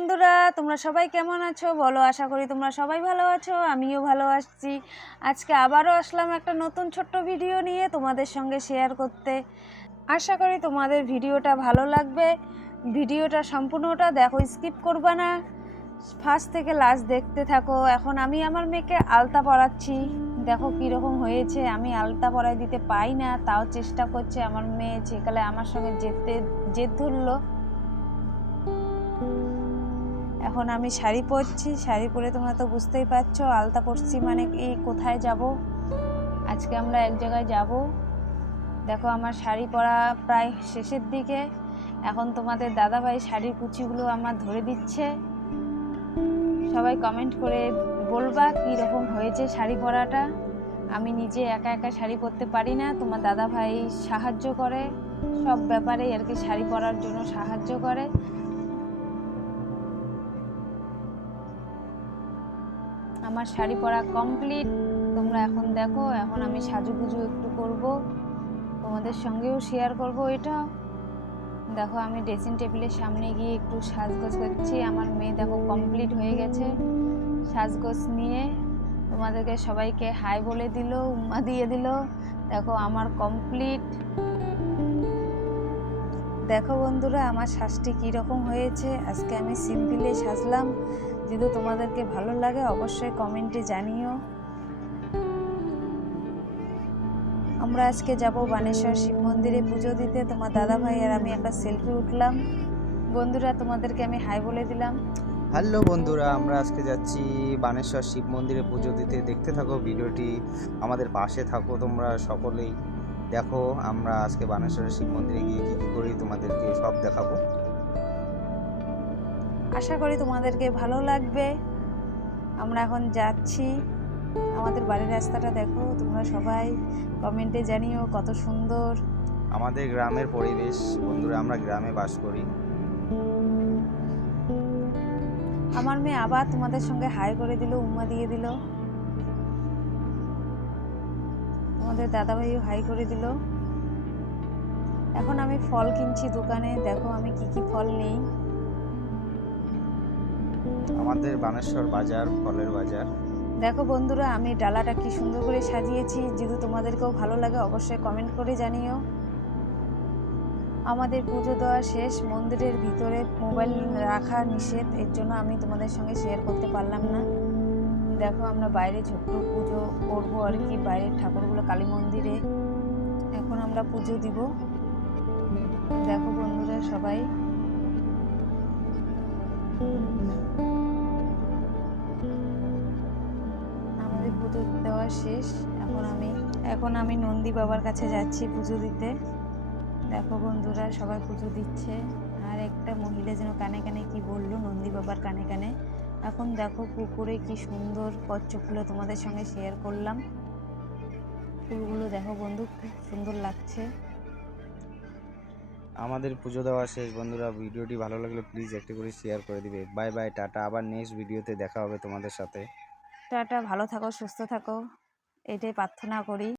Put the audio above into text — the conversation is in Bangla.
বন্ধুরা, তোমরা সবাই কেমন আছো? বলো, আশা করি তোমরা সবাই ভালো আছো, আমিও ভালো আছি। আজকে আবারও আসলাম একটা নতুন ছোট্ট ভিডিও নিয়ে তোমাদের সঙ্গে শেয়ার করতে। আশা করি তোমাদের ভিডিওটা ভালো লাগবে। ভিডিওটা সম্পূর্ণটা দেখো স্কিপ করবা না। ফার্স্ট থেকে লাস্ট দেখতে থাকো। এখন আমি আমার মেয়েকে আলতা পরাচ্ছি। দেখো কীরকম হয়েছে, আমি আলতা পরাই দিতে পাই না, তাও চেষ্টা করছে আমার মেয়ে। যেকালে আমার সঙ্গে যেতে, জেদ ধরলো এখন আমি শাড়ি পরছি, শাড়ি পরে তোমরা তো বুঝতেই পারছ, আলতা পরছি মানে এই কোথায় যাব? আজকে আমরা এক জায়গায় যাব। দেখো আমার শাড়ি পরা প্রায় শেষের দিকে। এখন তোমাদের দাদাভাই শাড়ির কুচিগুলো আমার ধরে দিচ্ছে। সবাই কমেন্ট করে বলবা কী রকম হয়েছে শাড়ি পরাটা। আমি নিজে একা একা শাড়ি পরতে পারি না, তোমার দাদাভাই সাহায্য করে। সব ব্যাপারে আর কি শাড়ি পরার জন্য সাহায্য করে। আমার শাড়ি পরা কমপ্লিট তোমরা এখন দেখো, এখন আমি সাজুগুজু একটু করব। তোমাদের সঙ্গেও শেয়ার করব এটা। দেখো, আমি ড্রেসিং টেবিলের সামনে গিয়ে একটু সাজগোজ করছি। আমার মেয়ে দেখো কমপ্লিট হয়ে গেছে সাজগোজ নিয়ে। তোমাদেরকে সবাইকে হাই বলে দিল, উম্মা দিয়ে দিল। দেখো, আমার কমপ্লিট দেখো বন্ধুরা, আমার শ্বাসটি কীরকম হয়েছে? আজকে আমি সিম্পলে সাজলাম। যদি তোমাদেরকে ভালো লাগে, অবশ্যই কমেন্টে জানিও। আমরা আজকে যাব বানেশ্বর শিব মন্দিরে পুজো দিতে। তোমার দাদা ভাই আর আমি একটা সেলফি উঠলাম। বন্ধুরা, তোমাদেরকে আমি হাই বলে দিলাম। হ্যালো বন্ধুরা, আমরা আজকে যাচ্ছি বানেশ্বর শিব মন্দিরে পুজো দিতে। দেখতে থাকো ভিডিওটি, আমাদের পাশে থাকো তোমরা সকলেই। দেখো আমরা আজকে বানেশ্বরের শিব মন্দিরে গিয়ে কী কী করি তোমাদেরকে সব দেখাবো। আশা করি তোমাদেরকে ভালো লাগবে। আমরা এখন যাচ্ছি। আমাদের বাড়ির রাস্তাটা দেখো তোমরা সবাই কমেন্টে জানিও কত সুন্দর। আমাদের গ্রামের পরিবেশ বন্ধুরা আমরা গ্রামে বাস করি। আমার মেয়ে আবার তোমাদের সঙ্গে হাই করে দিল উম্মা দিয়ে দিল। তোমাদের দাদাভাইও হাই করে দিল। এখন আমি ফল কিনছি দোকানে দেখো আমি কি কি ফল নেই। আমাদের বানেশ্বর বাজার ফলের বাজার। দেখো বন্ধুরা আমি ডালাটা কি সুন্দর করে সাজিয়েছি যদি তোমাদেরকেও ভালো লাগে অবশ্যই কমেন্ট করে জানিও। আমাদের পুজো দেওয়া শেষ মন্দিরের ভিতরে মোবাইল রাখা নিষেধ এর জন্য আমি তোমাদের সঙ্গে শেয়ার করতে পারলাম না। দেখো আমরা বাইরে ছোট্ট পুজো করব আর কি, বাইরের ঠাকুরগুলো কালী মন্দিরে। এখন আমরা পুজো দিব। দেখো বন্ধুরা সবাই। আমাদের পুজো দেওয়া শেষ। এখন আমি এখন আমি নন্দী বাবার কাছে যাচ্ছি পুজো দিতে। দেখো বন্ধুরা সবাই পুজো দিচ্ছে। আর একটা মহিলা যেন কানে কানে কি বলল, নন্দী বাবার কানে কানে। এখন দেখো পুকুরে কি সুন্দর কচ্ছপগুলো তোমাদের সঙ্গে শেয়ার করলাম। ফুলগুলো দেখো বন্ধু খুব সুন্দর লাগছে। আমাদের পুজো দেওয়া শেষ। বন্ধুরা ভিডিওটি ভালো লাগলে প্লিজ একটু করে শেয়ার করে দিবে। Bye bye tata. আবার নেক্সট ভিডিওতে দেখা হবে তোমাদের সাথে। টাটা ভালো থাকো সুস্থ থাকো। এটাই প্রার্থনা করি।